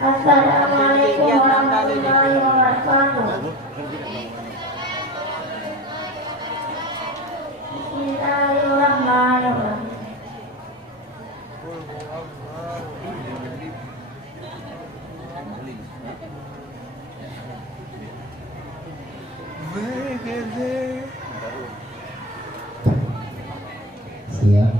Assalamualaikum warahmatullahi wabarakatuh. Bismillahirrahmanirrahim. Siap.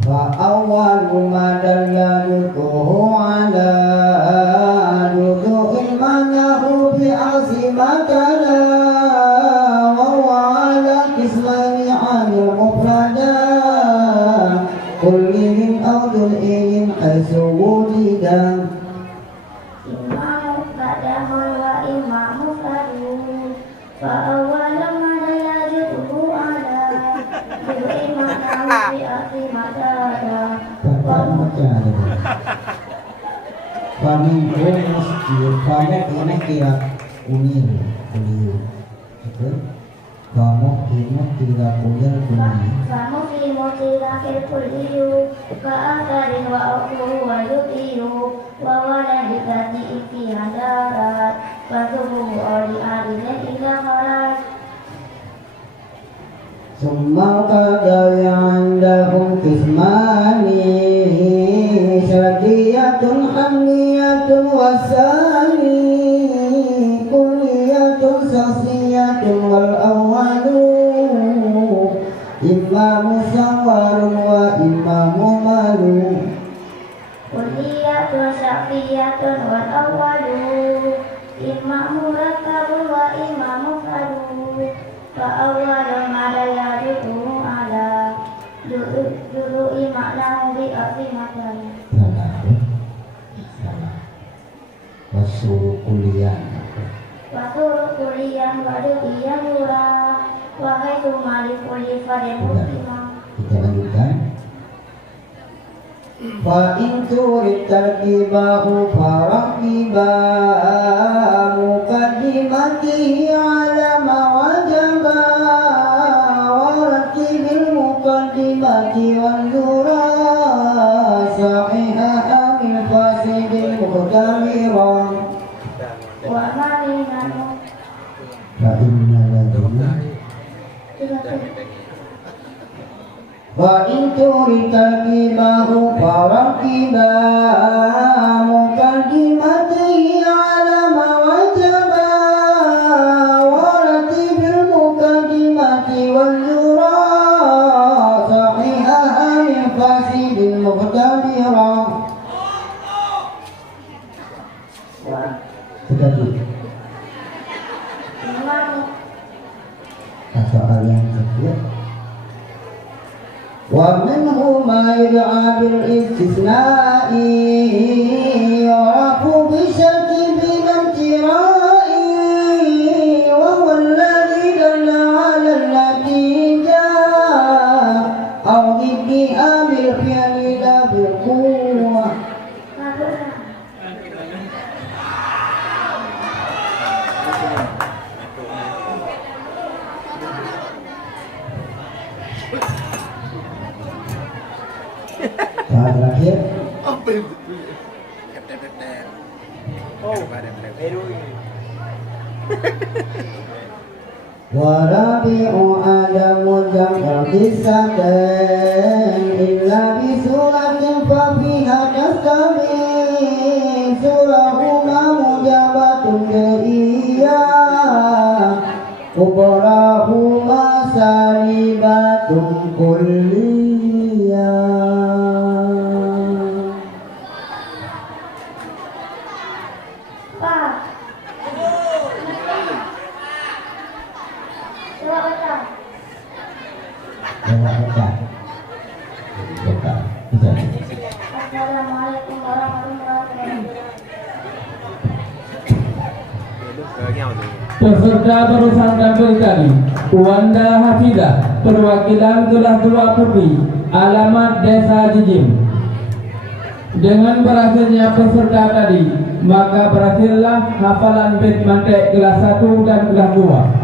Fa'awwalu ma dalla yutuhu ala yutu'il manahu bi'azimatana wa wa'ala kismani anil mufrada kullihim awdul ilim hasu wujida Imamu kadahul wa imamu kadul fa'awwalu ma dalla yutuhu ala yutu'il manahu bi'azimatana. Kami masjid, kamu ini kira kuning, kamu ini kira kuning. Kamu kimo kira kuliu, kaakarin wa aku wa yukiu, wa waladikati iki hadarat, wa tubuh oli adilin ila kharat. Summa qadari andahum kismani syadiyatun hamniyatun wasani kulliyatun sasiyatun wal awalu imamu sawarun wa imamu malu Kulliyatun syafiyatun wal awalu, imamu rakabu wa imamu kalu, fa awalu madaya du'u ala dulu imaknahu bi azimatan. Wasuru kuliah Wasuru kulian wadu iya murah, wahai tumali kuli fadil muslimah. kita lanjutkan. Fa in turid tarkibahu faraqiba muqaddimatihi ala ma wajaba waratibil muqaddimati wal yura sahiha min fasidil muqtamira Wa malinanu fa inna ladina wa in turita kibahu faraqiba muqaddimatihi ala ma wajaba waratibil muqaddimati wal yura sahihaha min fasidil muqtamira. Sudah tuh imamu soal yang kedua. Wa minhu ma yud'a bil istisna'i yurafu bi syarti bil imtira'i wa huwa alladhi dalla 'ala al-natija aw dhiddiha bil fi'li la bil quwwah. Soal terakhir. Warabi'u adamu jam'il qissatain illa bi suratin fa fiha tastabin surahuma mujabatun jariyah kubarahuma salibatun kulliyah. Pak coba baca. Assalamualaikum warahmatullahi wabarakatuh. Peserta barusan tampilkan Wanda Hafidah perwakilan kelas 2 Putih, alamat Desa Jijim. Dengan berhasilnya peserta tadi, maka berhasillah hafalan bait mantek kelas 1 dan kelas 2.